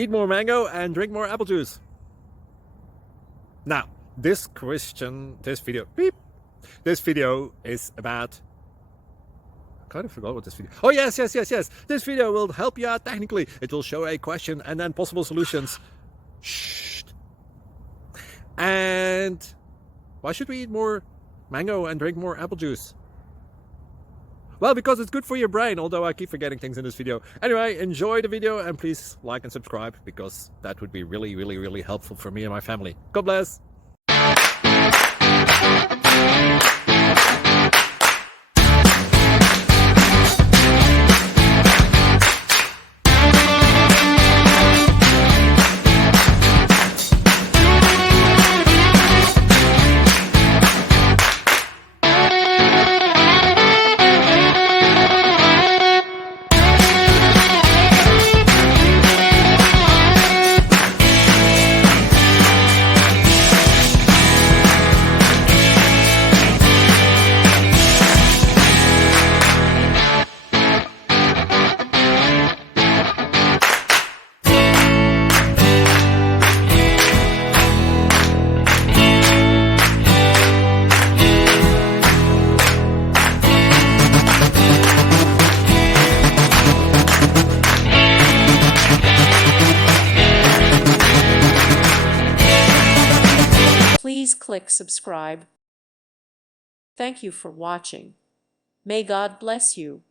Eat more mango and drink more apple juice. Now, this video is about... I kind of forgot what this video... Oh, yes. This video will help you out technically. It will show a question and then possible solutions. Shh. And why should we eat more mango and drink more apple juice? Well, because it's good for your brain, although I keep forgetting things in this video. Anyway, enjoy the video and please like and subscribe, because that would be really helpful for me and my family. God bless. Please click subscribe. Thank you for watching. May God bless you.